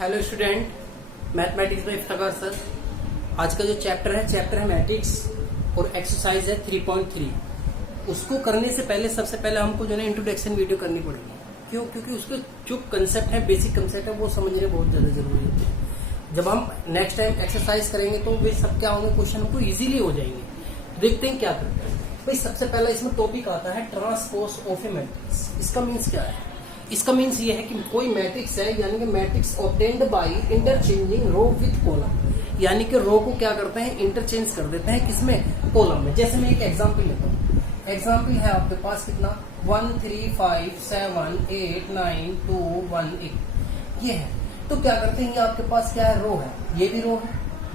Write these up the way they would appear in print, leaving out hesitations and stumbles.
Hello student, mathematics bye Iftikhar sir. आज का जो चैप्टर है मैट्रिक्स और एक्सरसाइज है 3.3। उसको करने से पहले सबसे पहले हमको जो है इंट्रोडक्शन वीडियो करनी पड़ेगी। क्यों? क्योंकि उसके जो कंसेप्ट है, बेसिक कंसेप्ट है, वो समझने बहुत ज्यादा जरूरी होते हैं। जब हम नेक्स्ट टाइम एक्सरसाइज करेंगे तो वे सब क्या होंगे, क्वेश्चन हमको इजीली हो जाएंगे। देखते हैं क्या करते हैं। भाई सबसे पहला इसमें टॉपिक आता है ट्रांसपोज ऑफ ए मैट्रिक्स। इसका मीन्स क्या है? इसका मीन्स ये है कि कोई मैट्रिक्स है, यानी कि matrix obtained by interchanging row with column, यानी कि रो को क्या करते हैं, इंटरचेंज कर देते हैं किसमें, कॉलम में। जैसे मैं एक एग्जांपल लेता हूँ। एग्जांपल है आपके पास कितना 1 3 5 7 8 9 2 1 1 ये है। तो क्या करते हैं, ये आपके पास क्या है, रो है, ये भी रो है,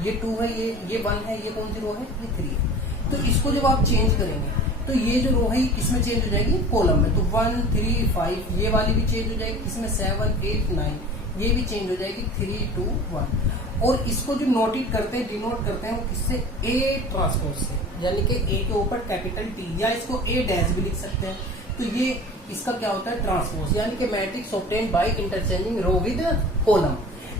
ये 2 है, ये 1 है, ये कौन सी रो है, ये 3 है। तो इसको जब आप चेंज करेंगे तो ये जो रो है ये किसमें चेंज हो जाएगी, कॉलम में। तो 1 3 5 ये वाली भी चेंज हो जाएगी किसमें, 7 8 9 ये भी चेंज हो जाएगी 3 2 1। और इसको जो नोटेट करते हैं, डिनोट करते हैं वो किससे, ए ट्रांसपोज से, यानी कि ए के ऊपर कैपिटल टी, या इसको ए डैश भी लिख सकते हैं। तो ये इसका क्या होता है, ट्रांसपोज, यानी कि matrix obtained by interchanging row with column.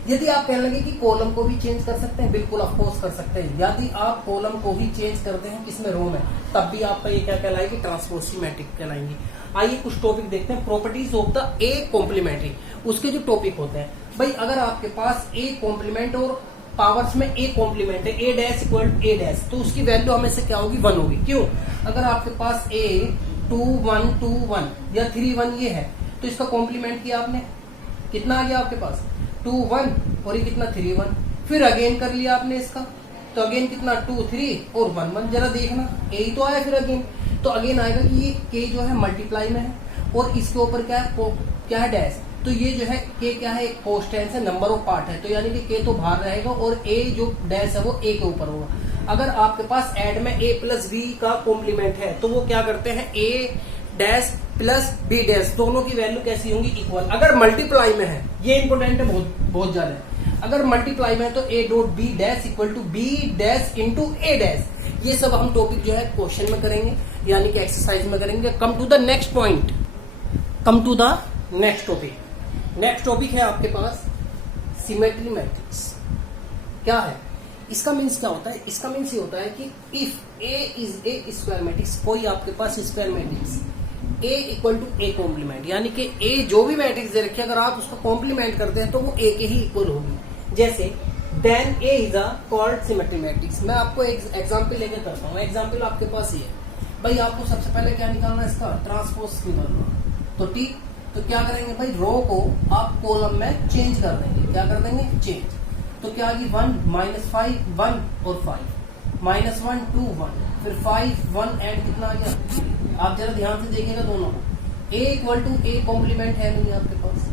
यदि आप कहने लगे कि कॉलम को भी चेंज कर सकते हैं, बिल्कुल ऑफकोर्स कर सकते हैं। यदि आप कॉलम को ही चेंज करते हैं किसमें, रो में, तब भी आपका ये क्या कहलाएगी, ट्रांसपोज मैट्रिक्स कहलाएंगी। आइए कुछ टॉपिक देखते हैं। Properties of the A complementary, उसके जो टॉपिक होते हैं। भाई अगर आपके पास ए कॉम्प्लीमेंट और पावर्स में ए कॉम्प्लीमेंट है, ए डैश इक्वल ए डैश, तो उसकी वैल्यू हमें से क्या होगी, 1 होगी। क्यों? अगर आपके पास ए 2 1 2 1 या 3 1 ये है, तो इसका कॉम्प्लीमेंट किया आपने, कितना आ गया आपके पास 2 1 और ये कितना 3 1। फिर अगेन कर लिया आपने इसका, तो अगेन कितना 2 3 और 1 1। जरा देखना ए ही तो आया, फिर अगेन तो अगेन आएगा कि ये के जो है मल्टीप्लाई में है और इसके ऊपर क्या है डैश। तो ये जो है के क्या है, एक कोस्टेंस है, नंबर ऑफ पार्ट है, तो यानी कि के तो बाहर रहेगा और ए जो डैश है वो ए के ऊपर होगा। अगर आपके पास एड में ए प्लस बी का कॉम्प्लीमेंट है तो वो क्या करते हैं, ए डैश प्लस बी डैश, दोनों की वैल्यू कैसी होंगी, इक्वल। अगर मल्टीप्लाई में है, ये इंपोर्टेंट है, बहुत ज्यादा है। अगर मल्टीप्लाई में है तो A dot B dash equal to B dash into A dash. ये सब हम टॉपिक जो है क्वेश्चन में करेंगे, यानी कि एक्सरसाइज में करेंगे। Come to the next point, come to the next topic. Next topic है आपके पास सिमेट्री मैट्रिक्स। क्या है इसका मीन्स, क्या होता है इसका मीन्स ये होता है कि if A is a square matrix, कोई आपके पास square matrix A equal to A complement, यानी कि ए जो भी मैट्रिक्स दे रखी है, अगर आप उसको कॉम्प्लीमेंट करते हैं तो वो ए के ही इक्वल होगी। जैसे then A is a called symmetry matrix. मैं आपको एक एग्जांपल लेके करता हूँ। एग्जांपल आपके पास ये है। भाई आपको सबसे पहले क्या निकालना है, इसका ट्रांसपोज निकालना। तो ठीक, तो क्या करेंगे भाई, रो को आप कॉलम में चेंज कर देंगे। क्या कर देंगे, चेंज। तो क्या आएगी 1 -5 1 और 5 -1 2 1, फिर 5 1 एंड कितना आ गया। आप जरा ध्यान से देखिएगा दोनों को। ए इक्वल टू ए कॉम्प्लीमेंट है नहीं आपके पास,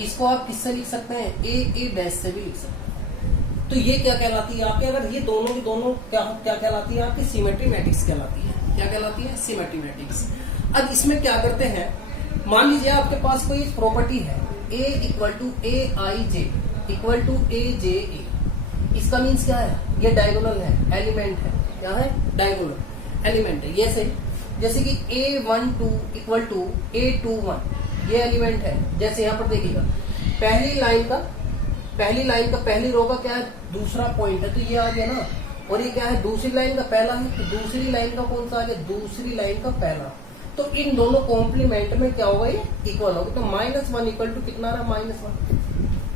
इसको आप किससे लिख सकते हैं, ए डैश से भी लिख सकते हैं। तो ये क्या कहलाती है आपके, अगर ये दोनों की दोनों क्या कहलाती है आपकी, सिमेट्री मैट्रिक्स कहलाती है। क्या कहलाती है, सिमेट्री मैट्रिक्स। अब इसमें क्या करते हैं, मान लीजिए आपके पास कोई प्रॉपर्टी है A equal to A I J equal to A J A. इसका मीन्स क्या है, ये डायगोनल है, एलिमेंट है। क्या है, डायगोनल एलिमेंट है। जैसे कि A12 इक्वल टू A21 ये एलिमेंट है। जैसे यहाँ पर देखिएगा, पहली लाइन का पहली रो का क्या है, दूसरा पॉइंट है, तो ये आ गया ना। और ये क्या है, दूसरी लाइन का पहला है, तो दूसरी लाइन का कौन सा आ गया, दूसरी लाइन का पहला। तो इन दोनों कॉम्प्लीमेंट में क्या होगा, ये इक्वल होगा। तो -1 इक्वल टू कितना रहा, -1।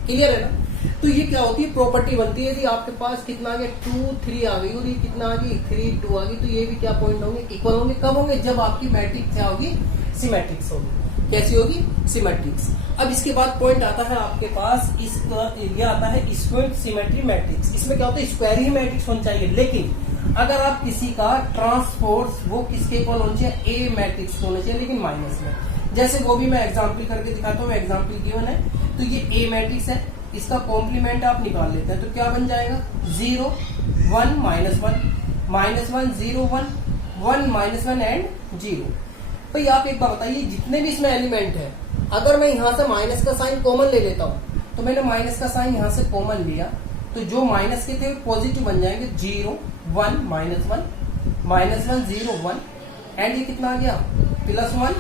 क्लियर है ना। तो ये क्या होती है, प्रॉपर्टी बनती है। यदि आपके पास कितना आ गया, 2 3 आ गई और ये कितना आ गई, 3 2 आ गई, तो ये भी क्या पॉइंट होंगे, इक्वल होंगे। कब होंगे, जब आपकी मैट्रिक्स क्या होगी, सिमेट्रिक्स होगी। कैसी होगी, सिमेट्रिक्स। अब इसके बाद पॉइंट आता है आपके पास, इसका एरिया आता है स्क्वायर सिमेट्री मैट्रिक्स। इसमें क्या होता है, स्क्वायर ही मैट्रिक्स होना चाहिए, लेकिन अगर आप किसी का ट्रांसपोज वो किसके इक्वल होना चाहिए, ए मैट्रिक्स होना चाहिए, लेकिन माइनस में। जैसे वो भी मैं एग्जाम्पल करके दिखाता हूँ। एग्जाम्पल गिवन है, तो ये ए मैट्रिक्स है, इसका कॉम्प्लीमेंट आप निकाल लेते हैं। तो क्या बन जाएगा, 0 1 -1 -1 0 1 1 -1 एंड 0। भाई आप एक बात बताइए, जितने भी इसमें एलिमेंट है, अगर मैं यहाँ से माइनस का साइन कॉमन ले लेता हूँ, तो मैंने माइनस का साइन यहाँ से कॉमन लिया, तो जो माइनस के थे पॉजिटिव बन जाएंगे। 0 1 -1 0 1 एंड ये कितना आ गया, +1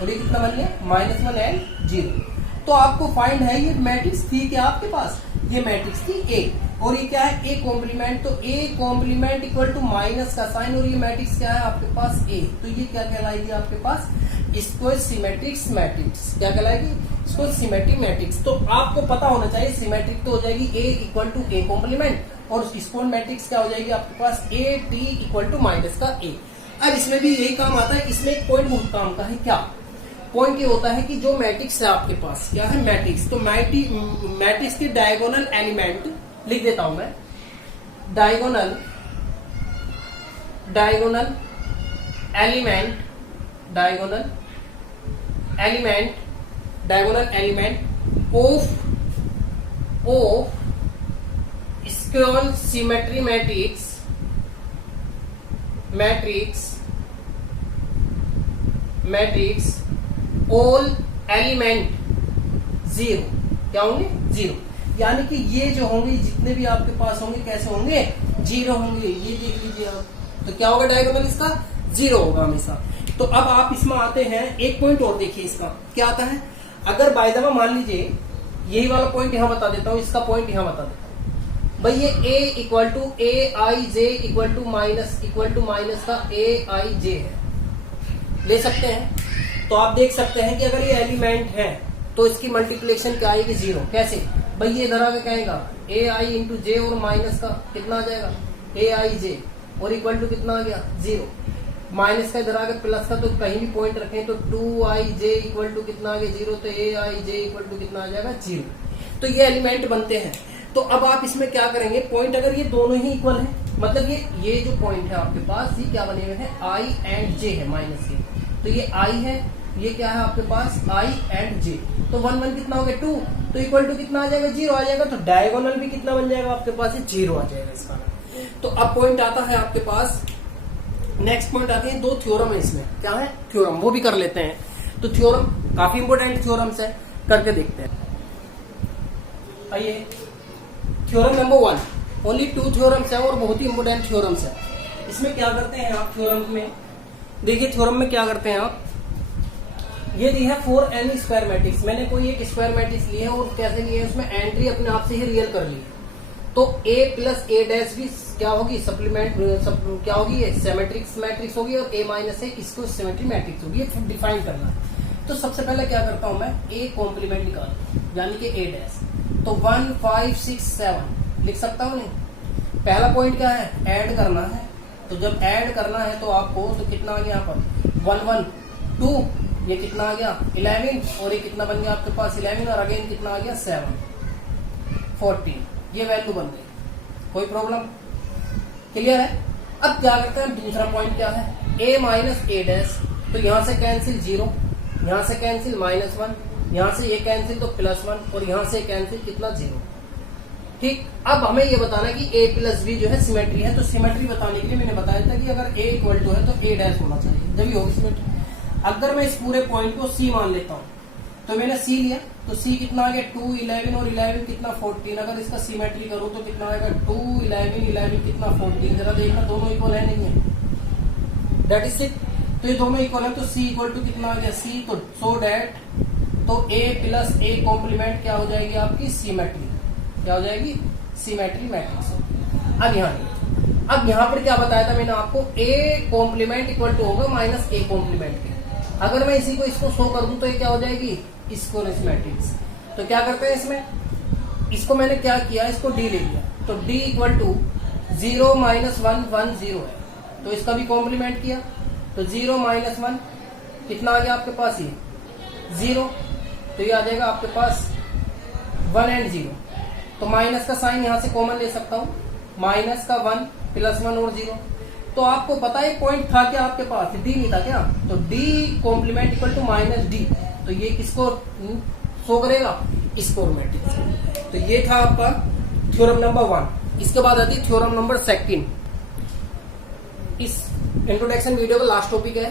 और ये कितना बन गया, -1 एंड 0। तो आपको फाइंड है ये मैट्रिक्स थी क्या आपके पास, ये मैट्रिक्स थी ए, और ये क्या है ए कॉम्प्लीमेंट, तो A complement equal to minus का साइन, और ये मैट्रिक्स क्या है आपके पास ए, तो ये क्या कहलाएगी आपके पास, इसको सिमेट्रिक्स मैट्रिक्स, क्या कहलाएगी, इसको सिमेट्रिक मैट्रिक्स। तो आपको पता होना चाहिए सिमेट्रिक तो हो जाएगी A equal to A complement, और इसको मैट्रिक्स क्या हो जाएगी आपके पास A T equal to minus का ए। अब इसमें भी यही काम आता है, इसमें एक पॉइंट बहुत काम का है, क्या पॉइंट ये होता है कि जो मैट्रिक्स है आपके पास, क्या है मैट्रिक्स, तो मैट्रिक्स के डायगोनल एलिमेंट लिख देता हूं मैं, diagonal element of square symmetry matrix all element zero, क्या होंगे, जीरो, यानी कि ये जो होंगे जितने भी आपके पास होंगे कैसे होंगे, जीरो होंगे, ये देख लीजिए आप, तो क्या होगा डायगोनल इसका, जीरो होगा हमेशा। तो अब आप इसमें आते हैं, एक पॉइंट और देखिए इसका क्या आता है, अगर बाय द वे मान लीजिए यही वाला पॉइंट यहां बता देता हूं, इसका पॉइंट यहां बता देता हूं भाई, ये a equal to A I J equal to minus का ए आई जे है, ले सकते हैं। तो आप देख सकते हैं कि अगर ये एलिमेंट है तो इसकी मल्टीप्लिकेशन क्या आएगी, जीरो, कैसे भाई, ये इधर आगे कहेगा ए आई इंटू जे और माइनस का कितना आ जाएगा ए आई जे, और इक्वल टू कितना आ गया, जीरो, माइनस का इधर आगे प्लस का, तो कहीं भी पॉइंट रखें तो 2i इक्वल टू कितना आ गया, जीरो, तो ai इक्वल टू कितना आ जाएगा, जीरो। तो ये एलिमेंट बनते हैं। तो अब आप इसमें क्या करेंगे, पॉइंट अगर ये दोनों ही इक्वल है, मतलब ये जो पॉइंट है आपके पास, ये क्या बने हुए हैं, i एंड j है माइनस के, तो ये i है, ये क्या है आपके पास i एंड j, तो 1 1 कितना हो गया 2, तो इक्वल टू कितना आ जाएगा, जीरो आ जाएगा, तो डायगोनल भी कितना बन जाएगा आपके पास, ये जीरो आ जाएगा इसका। तो अब पॉइंट आता है आपके पास, नेक्स्ट पॉइंट आते हैं, दो थ्योरम है इसमें, क्या है थ्योरम, वो भी कर लेते हैं। तो थ्योरम काफी इंपोर्टेंट थ्योरम्स है, करके देखते हैं। आइए, थ्योरम नंबर 1, ओनली 2 थ्योरम्स है और बहुत ही इंपोर्टेंट थ्योरम्स है। इसमें क्या करते हैं आप, थ्योरम में देखिए, थ्योरम में क्या करते हैं आप, ये दी है फॉर एनी स्क्वायर मैट्रिक्स, मैंने कोई एक स्क्वायर मैट्रिक्स ली है और कैसे लिए है, उसमें एंट्री अपने आप से ही रियल कर ली, तो a प्लस ए डैश भी क्या होगी, सप्लीमेंट क्या होगी, ये सिमेट्रिक्स मैट्रिक्स होगी, और a माइनस है इसको सिमेट्री मैट्रिक्स होगी, ये डिफाइन करना है। तो सबसे पहले क्या करता हूं मैं, a कॉम्प्लीमेंट निकाल, यानी कि a डैश, तो 1 5 6 7 लिख सकता हूं नहीं। पहला पॉइंट क्या है, ऐड करना है, तो जब ऐड करना है तो आपको, तो कितना आ गया यहाँ पर 1 1 2, ये कितना आ गया 11, और ये कितना बन गया आपके पास 11, और अगेन कितना आ गया 7 14, ये वैल्यू बन गई, कोई प्रॉब्लम, क्लियर है। अब क्या करते हैं, दूसरा पॉइंट क्या है, a माइनस ए डैश, तो यहां से कैंसिल 0, यहां से कैंसिल -1, यहां से ये कैंसिल तो +1, और यहां से कैंसिल कितना 0, ठीक। अब हमें ये बताना कि a प्लस b जो है सिमेट्री है, तो सिमेट्री बताने के लिए मैंने बताया था कि अगर a इक्वल टू है तो a डैश होना चाहिए, जब होगी सिमेट्री। अगर मैं इस पूरे पॉइंट को c मान लेता हूं, तो मैंने c लिया, तो c कितना आ गया 2 11, और 11 कितना 14, अगर इसका सिमेट्री करूं तो कितना आएगा 2 11 11 कितना 14, जरा देखना दोनों इक्वल है नहीं है, दैट इज इट। तो ये दोनों इक्वल है, तो c इक्वल टू कितना आ गया c, तो सो दैट, तो a प्लस a कॉम्प्लीमेंट क्या हो जाएगी आपकी सिमेट्री, क्या हो जाएगी सिमेट्री मैट्रिक्स। अब यहाँ पर क्या बताया था मैंने आपको, a कॉम्प्लीमेंट इक्वल टू होगा माइनस a कॉम्प्लीमेंट के। अगर मैं इसी को इसको शो कर दूं तो ये क्या हो जाएगी स्क्वायर मैट्रिक्स। तो क्या करते हैं इसमें, इसको मैंने क्या किया, इसको d ले लिया, तो d इक्वल टू 0 -1 1 0 है, तो इसका भी कॉम्प्लीमेंट किया, तो 0 -1 कितना आ गया आपके पास, ये 0, तो ये आ जाएगा आपके पास 1 एंड 0, तो माइनस का साइन यहां से कॉमन ले सकता हूं, माइनस का 1 +1 और 0। तो आपको पता है पॉइंट था क्या आपके पास, डी नहीं था क्या, तो D complement equal to -d, तो ये किसको शो करेगा, स्क्वायर मैट्रिक्स। तो ये था आपका थ्योरम नंबर 1। इसके बाद आती है थ्योरम नंबर 2। इस इंट्रोडक्शन वीडियो का लास्ट टॉपिक है,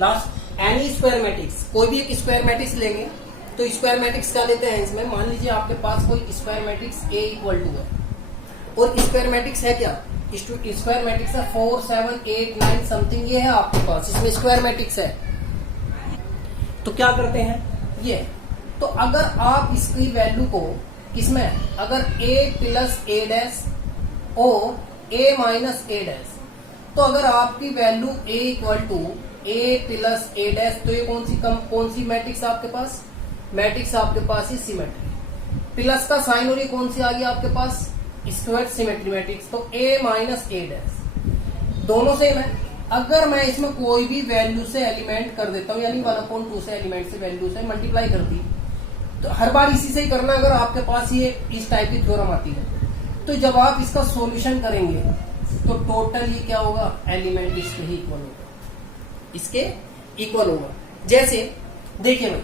लास्ट एनी स्क्वायर मैट्रिक्स, कोई भी एक स्क्वायर मैट्रिक्स लेंगे, तो स्क्वायर मैट्रिक्स क्या लेते हैं इसमें, मान लीजिए आपके पास कोई square matrix a equal to है, और स्क्वायर मैट्रिक्स है क्या, स्क्वायर मैट्रिक्स है 4 7 8 9 समथिंग, ये है आपके पास, इसमें स्क्वायर मैट्रिक्स है। तो क्या करते हैं, ये तो अगर आप इसकी वैल्यू को किसमें, अगर a प्लस a डैश और a माइनस a डैश, तो अगर आपकी value a equal to a plus a dash, तो ये कौन सी मैट्रिक्स आपके पास, मैट्रिक्स आपके पास ही सिमेट्री, प्लस का साइन और ये कौन सी आ गई आपके पास, स्क्वायर सिमेट्री मैट्रिक्स, तो a माइनस a डैश दोनों सेम है। अगर मैं इसमें कोई भी वैल्यू से एलिमेंट कर देता हूं, यानी 1/2 से एलिमेंट से वैल्यू से मल्टीप्लाई कर दी, तो हर बार इसी से ही करना अगर आपके पास ये इस टाइप की थ्योरम आती है। तो जब आप इसका सॉल्यूशन करेंगे तो टोटल ये क्या होगा, एलिमेंट इसके ही इक्वल होगा, इसके इक्वल होगा। जैसे देखिए भाई,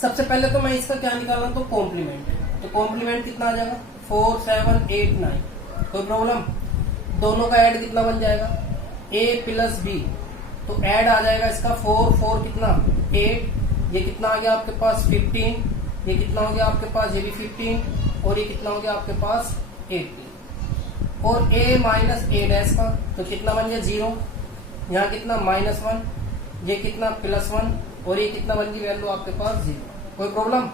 सबसे पहले तो मैं इसका क्या निकालना, तो कॉम्प्लीमेंट, तो कॉम्प्लीमेंट कितना आ जाएगा 4 7 8 9, कोई प्रॉब्लम, दोनों का ऐड कितना बन जाएगा a प्लस b, तो ऐड आ जाएगा इसका 4 4 कितना 8, ये कितना आ गया आपके पास 15, ये कितना हो गया आपके पास, ये भी 15, और ये कितना हो गया आपके पास 18, और a माइनस a डैश का तो कितना बन गया 0, यहाँ कितना -1, ये कितना +1, और ये कितना बन गई वैल्यू आपके पास 0, कोई प्रॉब्लम।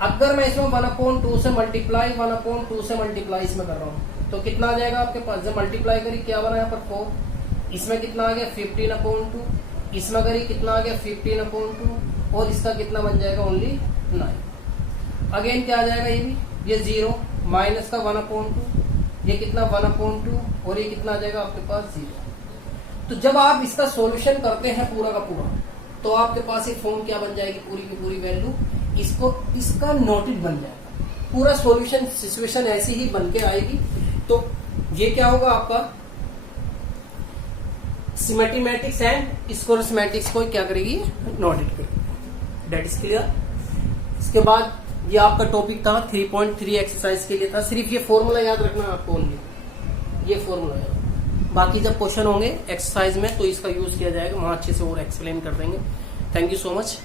अगर मैं इसमें 1/2 से मल्टीप्लाई 1/2 से मल्टीप्लाई इसमें कर रहा हूँ, तो कितना आ जाएगा आपके पास, जब मल्टीप्लाई करी क्या बना यहाँ पर 4, इसमें कितना आ गया 15/2, इसमें करी कितना आ गया 15/2, और इसका कितना बन जाएगा ओनली 9। अगेन क्या आ जाएगा, ये भी ये 0 माइनस का 1/2, ये कितना 1/2, और ये कितना आ जाएगा आपके पास 0। तो जब आप इसका सॉल्यूशन करते हैं पूरा का पूरा, तो आपके पास एक फॉर्म क्या बन जाएगी, पूरी की पूरी वैल्यू इसका नोटेड बन जाएगा, पूरा सॉल्यूशन सिचुएशन ऐसी ही बन के आएगी। तो ये क्या होगा आपका symmetry matrix and square matrix को क्या करेगी, नोटेड करेगी। That is clear. इसके बाद ये आपका टॉपिक था 3.3 एक्सरसाइज के लिए था, सिर्फ ये फॉर्मूला याद रखना आपको, ओनली ये फॉर्मूला याद, बाकी जब क्वेश्चन होंगे एक्सरसाइज में तो इसका यूज किया जाएगा, वहां अच्छे से और एक्सप्लेन कर देंगे। Thank you so much.